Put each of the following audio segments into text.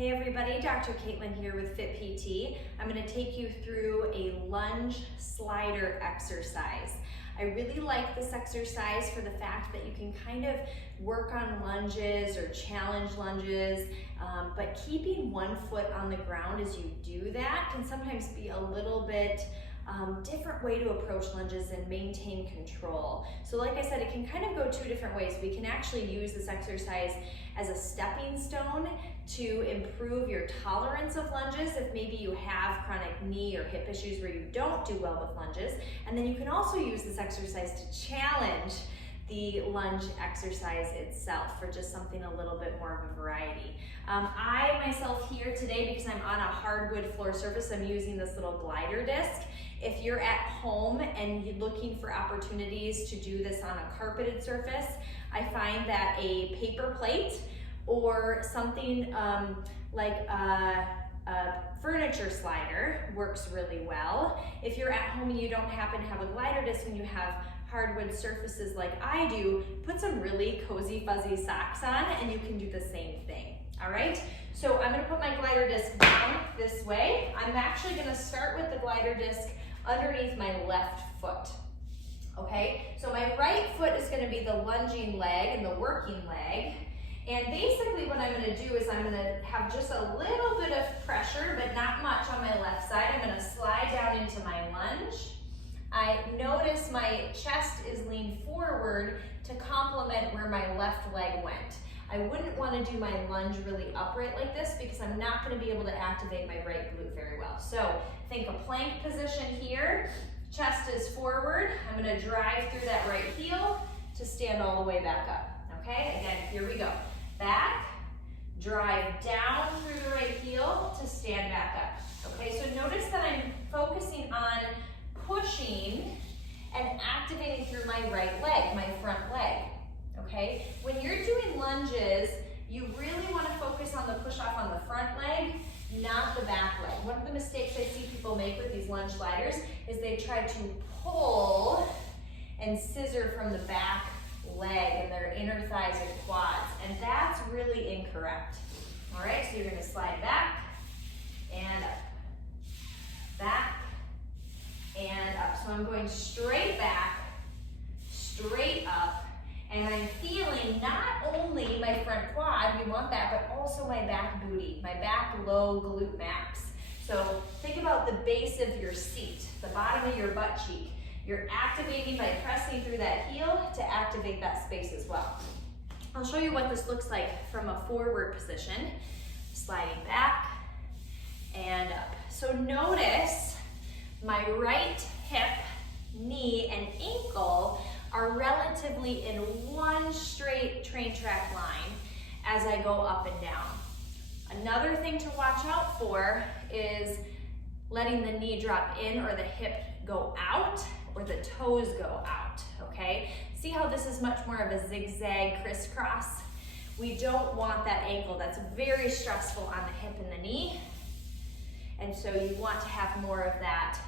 Hey everybody, Dr. Caitlin here with Fit PT. I'm going to take you through a lunge slider exercise. I really like this exercise for the fact that you can kind of work on lunges or challenge lunges, but keeping one foot on the ground as you do that can sometimes be a little bit different way to approach lunges and maintain control. So like I said, it can kind of go two different ways. We can actually use this exercise as a stepping stone to improve your tolerance of lunges if maybe you have chronic knee or hip issues where you don't do well with lunges. And then you can also use this exercise to challenge the lunge exercise itself for just something a little bit more of a variety. I myself here today, because I'm on a hardwood floor surface, I'm using this little glider disc. If you're at home and you're looking for opportunities to do this on a carpeted surface, I find that a paper plate or something like a furniture slider works really well. If you're at home and you don't happen to have a glider disc and you have hardwood surfaces like I do, put some really cozy fuzzy socks on and you can do the same thing. All right, so I'm gonna put my glider disc down this way. I'm actually gonna start with the glider disc underneath my left foot. Okay, so my right foot is gonna be the lunging leg and the working leg. And basically what I'm gonna do is I'm gonna have just a little bit of pressure, but not much on my left side. I'm gonna slide down into my lunge. I notice my chest is leaned forward to complement where my left leg went. I wouldn't want to do my lunge really upright like this because I'm not going to be able to activate my right glute very well. So think a plank position here, chest is forward. I'm going to drive through that right heel to stand all the way back up. Okay, again, here we go. Back, drive down through the right heel to stand back up. Okay, so notice that I'm focusing on pushing and activating through my right leg, my front leg. Okay, when you're doing lunges, you really want to focus on the push off on the front leg, not the back leg. One of the mistakes I see people make with these lunge sliders is they try to pull and scissor from the back leg and their inner thighs and quads, and that's really incorrect. All right, so you're going to slide back and up, back and up. So I'm going straight back, straight up, and I'm feeling not only my front quad, we want that, but also my back booty, my back low glute max. So think about the base of your seat, the bottom of your butt cheek. You're activating by pressing through that heel to activate that space as well. I'll show you what this looks like from a forward position, sliding back and up. So notice my right hip, knee, and ankle are relatively in one straight train track line as I go up and down. Another thing to watch out for is letting the knee drop in or the hip go out or the toes go out, okay? See how this is much more of a zigzag crisscross? We don't want that ankle. That's very stressful on the hip and the knee. And so you want to have more of that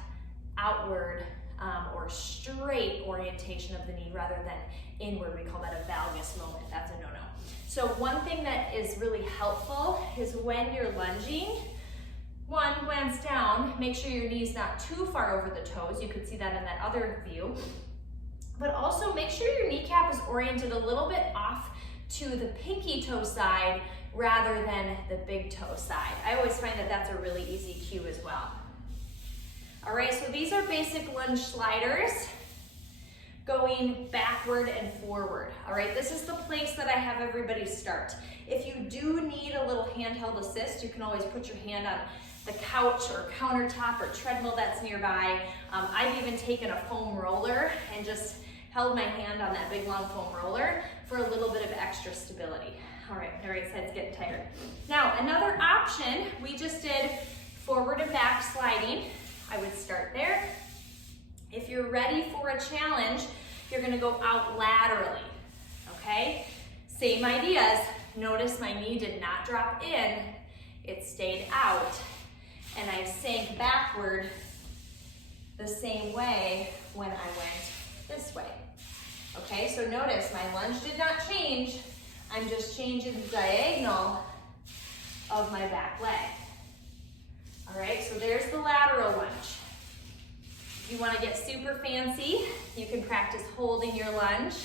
outward or straight orientation of the knee rather than inward. We call that a valgus moment. That's a no-no. So one thing that is really helpful is when you're lunging, one, glance down, make sure your knee's not too far over the toes. You could see that in that other view. But also make sure your kneecap is oriented a little bit off to the pinky toe side rather than the big toe side. I always find that that's a really easy cue as well. All right, so these are basic lunge sliders going backward and forward. All right, this is the place that I have everybody start. If you do need a little handheld assist, you can always put your hand on the couch or countertop or treadmill that's nearby. I've even taken a foam roller and just held my hand on that big long foam roller for a little bit of extra stability. All right, my right side's getting tired. Now, another option, we just did forward and back sliding. I would start there. If you're ready for a challenge, you're gonna go out laterally, okay? Same ideas. Notice my knee did not drop in, it stayed out, and I sank backward the same way when I went this way. Okay, so notice my lunge did not change. I'm just changing the diagonal of my back leg. All right, so there's the lateral lunge. If you want to get super fancy, you can practice holding your lunge,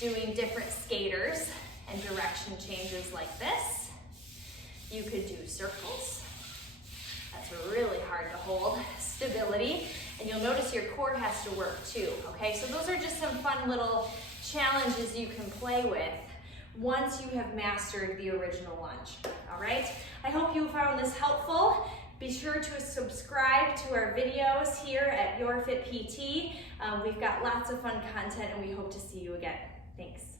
doing different skaters and direction changes like this. You could do circles. That's really hard to hold. Stability. And you'll notice your core has to work too, okay? So those are just some fun little challenges you can play with once you have mastered the original lunge, all right? I hope you found this helpful. Be sure to subscribe to our videos here at Your Fit PT. We've got lots of fun content and we hope to see you again. Thanks.